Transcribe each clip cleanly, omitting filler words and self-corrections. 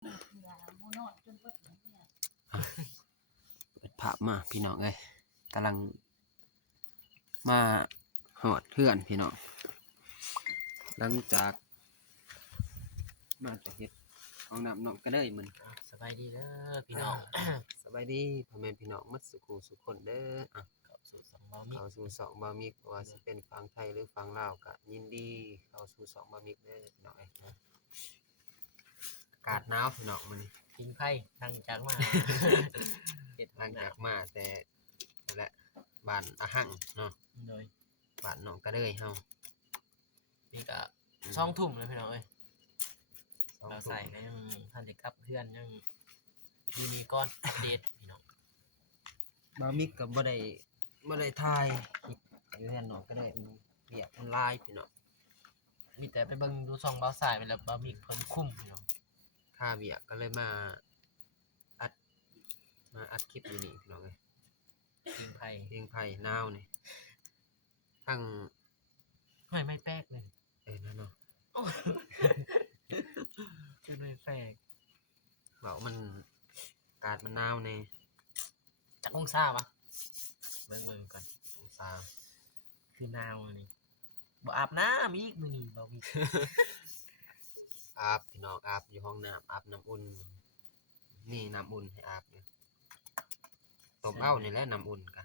เปิดภาพมาพี่น้องเอ้ยกำลังมาหอดเพื่อนพี่น้องหลังจากมาจากเฮ็ดของน้ำน้องก็ได้มัน สบายดีเด้อพี่น้อง สบายดีพ่อแม่พี่น้องมัดสุขสุขคนเด้อเข้าสู่สองเบามิก เข้าสู่สองบามิกว่าสิเป็นฝั่งไทยหรือฝั่งลาวก็ยินดีเข้าสู่สองบามิกเด้อพี่น้องเอ้ยอากาศหนาวพี่น้องมื้อนี้ ทิ้งไพ่ทางจากมาเฮ็ด หลังจากมาแต่นั่นแหละบ้านอาหังเนาะ โดย บ้านน้องก็เลยเฮา นี่ก็2 ทุ่มแล้วพี่น้องเอ้ย สอง เรา ทุ่ม ใส่ก็ยังทันได้กลับเพื่อนยังอยู่นี่ก่อนอัปเดตพี่น้อง บามิกก็บ่ได้ถ่ายคลิปอยู่เฮือนน้องก็ได้มันเปียกมันลายพี่น้อง มีแต่ไปเบิ่งดู2เบาสายไปแล้วเบามิกเพิ่นคุ้มพี่น้อง ค่าเบียกก็เลยอัดอัดคลิปอยู่นี่พี่น้องเอ้ย ทิ้งไพ่ เพลงไผ่นาวนี่ทั้ง ไม่แปลกเลย นั่นเนาะ คือไม่แปลก เว้ามันอากาศมันหนาวแน่ จักองศาวะเบิ่งก่อน องศา คือหนาวอันนี่บ่อาบน้ำอีกมื้อนี้เบามิก อาบพี่น้องอาบอยู่ห้องน้ำอาบน้ำอุ่นนี่น้ำอุ่นให้อาบอยู่ต้มเอานี่แหละน้ำอุ่นกะ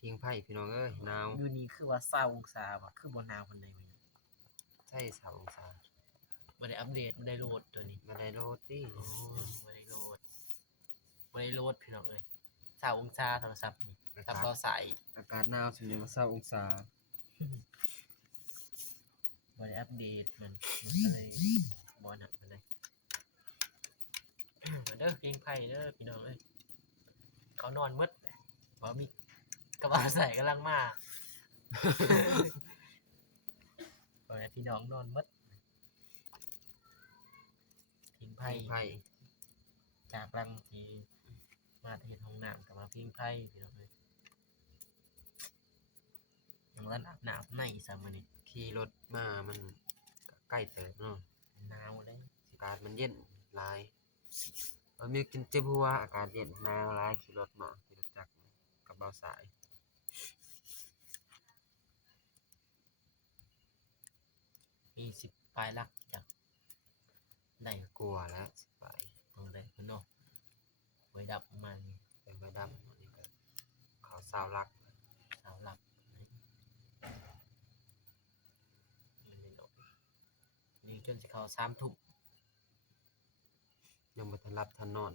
พิงไผ่พี่น้องเอ้ยหนาว อยู่นี่คือว่า20องศาว่ะคือบ่หนาวปานใดมื้อนี้ ใช่สาวองศา บ่ได้อัปเดตบ่ได้โหลดตัวนี้ มาได้โรตี อ๋อบ่ได้โหลดพี่น้องเอ้ย20องศาโทรศัพท์นี่กับเบาสาย อากาศหนาวสิว่า20องศา บ่ได้อัปเดตมันก็เลยบ่หนักปานใด มาเด้อพิงไผ่เด้อพี่น้องเอ้ยเขานอนมืดบ่มีกระบะใส่กำลังมาบ่ได้พี่น้องนอนมืดพิงไผ่ พิงไผ่ จากรังที่มาเฮ็ดห้องน้ำกับมาพิงไผ่พี่น้องเอ้ยยังรันอาบน้ำในซะมื้อนี้ ขี่รถมามันก็ใกล้เติบเนาะ หนาวเด้ อากาศมันเย็นหลายมีกินเจ็บหัวอากาศเย็นหนาวหลายขี่รถจักรกับเบาสาย มี10ปลายลักจากได้ กลัวแล้วสิไป ตรงได้เพิ่นเนาะไว้ดับมัน เป็นไม้ดำอันนี้ก็เขาสาวรัก สาวหลักมันเลยเนาะนี่จนสิเข้า3 ทุ่ม ยังบ่ทันรับทันนอน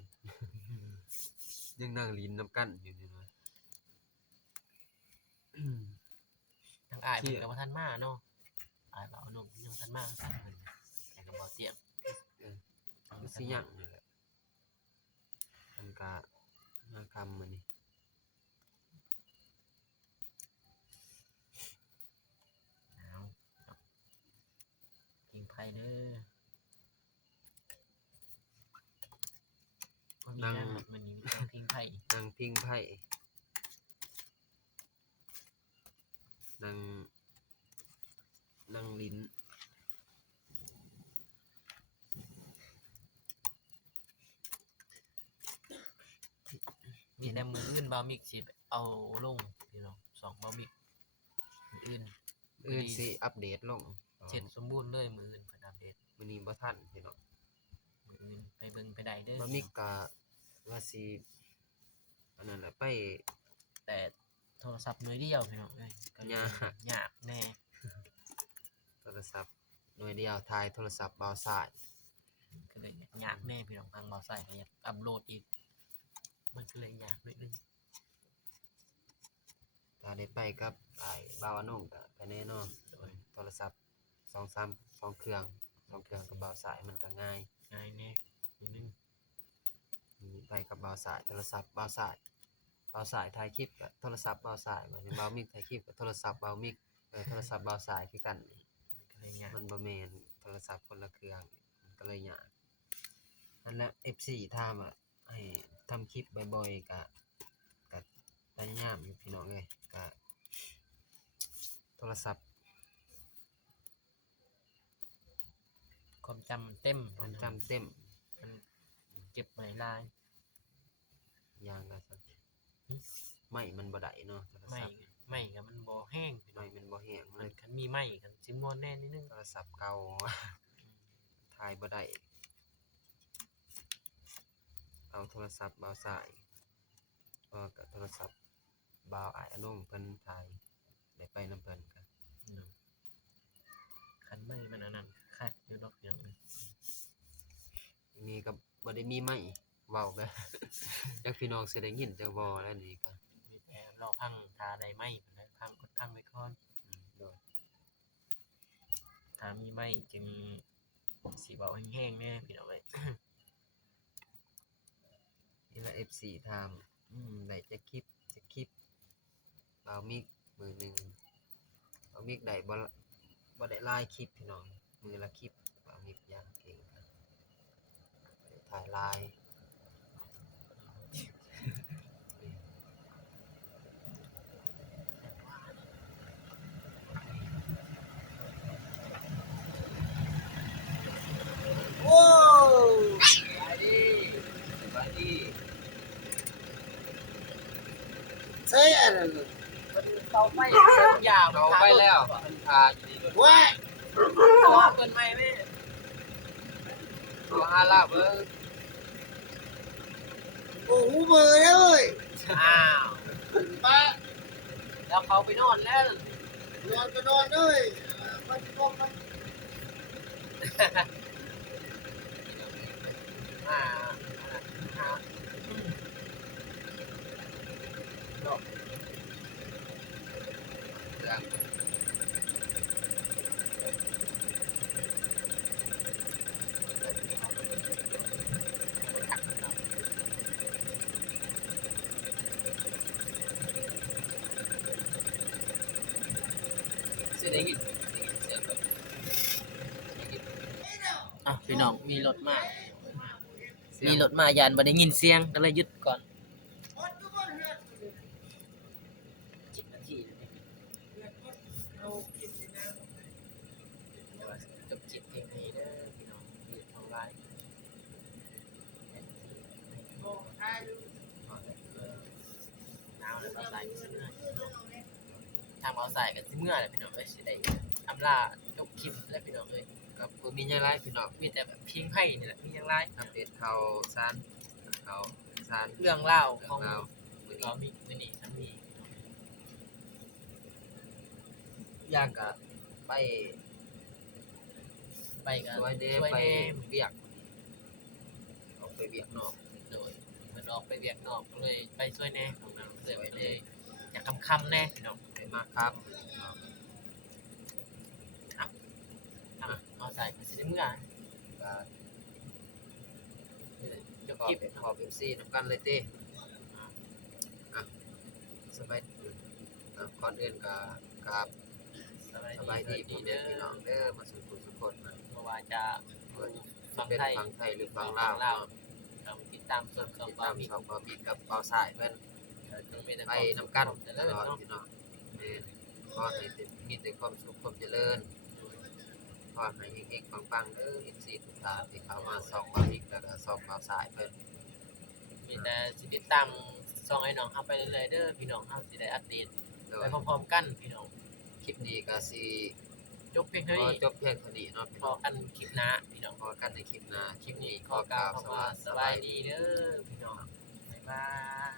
ยังนั่งลิ้นน้ำกันอยู่นี่นะ ทางอ้ายเพิ่นก็บ่ทันมาเนาะอ้ายบ่เอานมยังบ่ทันมาซั่นเพิ่นแต่ก็บ่เตียง มันสิหยังนี่แหละมันก็มาคำมื้อนี้ หนาวกินไผเด้อบ่มีงานมื้อนี้มีแต่พิงไผ นั่งพิงไผ่นั่งลิ้น มีแต่มื้ออื่นบ่มิกสิเอาลงพี่น้อง2บ่มิกมื้ออื่น อื่นสิอัปเดตลง เสร็จสมบูรณ์เลยมื้ออื่นเพิ่นอัปเดต มื้อนี้บ่ทันพี่น้อง มื้ออื่นไปเบิ่งไปได้เด้อ บ่มีก็ว่าสิอันนั้นแหละไป แต่โทรศัพท์หน่วยเดียวพี่น้องเอ้ยก็เลยยากแน่ โทรศัพท์หน่วยเดียวถ่ายโทรศัพท์เบาสาย ก็เลยยากแน่พี่น้องทางเบาใส่ก็อยากอัปโหลดอีกมันก็เลยยากนิดนึง ถ้าได้ไปกับอ้ายบ่าวอนงก็ไปแน่นอนโดยโทรศัพท์2 เครื่องกับเบาสายมันก็ง่าย ง่ายแน่นิดนึง ไปกับเบาสายโทรศัพท์เบาสายถ่ายคลิปกับโทรศัพท์เบาสายมันเบามิกถ่ายคลิปกับโทรศัพท์เบามิกโทรศัพท์เบาสายคือกันนี่ มันก็เลยยาก มันบ่แม่นโทรศัพท์คนละเครื่องมันก็เลยยากนั่นแหละ FC ถามอ่ะให้ทำคลิปบ่อยๆก็พยายามอยู่พี่น้องเอ้ยก็โทรศัพท์ ความจำเต็ม ความจำเต็ม มันเก็บไว้หลาย อย่างละสัก หึ ไม่มันบ่ได้เนาะโทร ไม่ ศัพท์ ไม่ก็มันบ่แห้งพี่น้ ไม่ อง มันบ่แห้งมั มัน นคันมีไม้กันสิม่วนแน่นิดนึง โทรศัพท์เก่า ถ่ายบ่ได้เอาโทรศัพท์บ่าวสายก็โทรศัพท์บ่าวอ้ายอนงเพิ่นถ่ายได้ไปนำเพิ่นก็ คันไม้มันอันนั้นคักอยู่ดอกพี่น้องเอ้ย นี่ก็บ่ได้มีไม้เว้าก็ จักพี่น้องสิได้ยินจักบ่แล้วนี่ก็ มีแต่รอพังทาได้ไม้พุ่นแหละพังกดพังไว้ก่อน โดย ถ้ามีไม้จึงสิเว้าแห้งๆแน่พี่น้องเอ้ย นี่ละ FC ถามได้จักคลิปบ่าวมิกมื้อหนึงบ่าวมิกได้บ่ได้หลายคลิปพี่น้องมื้อละคลิปบ่าวมิกอย่างเก่งครับถ่ายหลาย โอ้ สบายดีสบายดี ใช่อันนั้น มันเตาไฟยาว เอาไปแล้วเพิ่นพาอยู่นี่ด้วย ว้าย ตัวเปิดไม้แม่ ตัวหาลาบเบิ่ง โอ้โหเบอร์แล้วเว้ย อ้าว ป้า แล้วเขาไปนอนแล้ว นอนก็นอนเลยมันก็มัน อ่าอ่า เรื่องสิได้ยินเสียงแบบได้ยิน อ่ะพี่น้องมีรถมา เสียง มีรถมายานบ่ได้ยินเสียงก็เลยหยุดก่อน10 นาทีจบจิตเพลงนี้เด้อพี่น้องมีเท่าไหร่หนาวแล้วก็ใส่เสื้อทางเอาใส่กันสิเมื่อแหละพี่น้องเอ้ยสิได้อำลาจบคลิปแล้วพี่น้องเอ้ย กับบ่มีหยังหลายพี่น้อง มีแต่แบบเพียงให้นี่แหละมีอย่างไร อัปเดตข่าวสารข่าวสาร เรื่องเล่าวของ ข่าวมื้อ เรา นี้ มีมื้อนี้ทั้งนี้ อยากก็ไป ไปกัน ช่วยเด้ ช่วย ไป แน่ เวียกออกไปเวียกนอก โดยมันออกไปเวียกนอกก็เลยไปช่วยแน่ของเราเสร็จเลยอยากคำๆแน่พี่น้อง ไปมาครับ เอาใส่ไปสิได้เมื่อ ก็ จบ ขอ คลิป ขอเป๊ปซี่นำกันเลยเต้อ่ะสบายก่อนอื่นก็ครับ สบายดี ดี พี่ เด้อ พี่น้องเด้อมาสู่ทุกคนนะ เพราะว่าจะ ฟังเป็นฟังไทยหรือฟังลาว เราติดตามส่วนของ ติด บา ตาม มี ช่องบอมีกับเบาสายเพิ่น ไปนำกันต แล้ ลอด เนาะ พี่น้องแม่นขอให้มีแต่ความสุขความเจริญขอให้เฮงๆปังๆเด้อ FC ทุกท่านที่เข้ามาส่องบาวิกแล้วก็ส่องเบาสายเพิ่น มีแต่สิติดตามช่องไอ้น้องเฮาไปเรื่อยๆเด้อพี่น้องเฮาสิได้อัปเดต โด ไป ย พร้อมๆกันพี่น้อง คลิปนี้ก็สิ จบเพียง ข เท่า อ นี้ จบเพียงเท่านี้เนาะพี่ พ น้ อ อง กันคลิปหน้าพี่น้อง พอกันในคลิปหน้าคลิปนี้ข ขอ อก กล่า ล่าว ว คำว่าสบายดีเด้อพี่น้องบ๊ายบาย